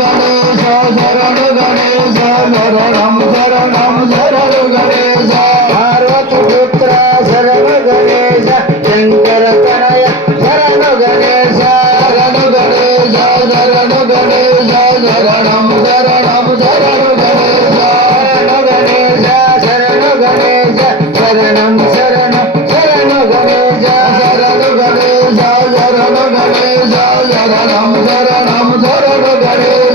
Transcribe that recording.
గణేశ శరణు గణేశ శరణం శరణం శరణు గణేశ పార్వతి పుత్ర శరణు గణేశ శంకర తనయ శరణు గణేశ శరణు గణేశ శరణు గణేశ శరణం శరణం శరణు గణేశ శరణు గణేశ శరణు గణేశ శరణం శరణం శరణు గణేశ శరణు గణేశ శరణు గణేశ శరణం శరణం శరణు గణేశ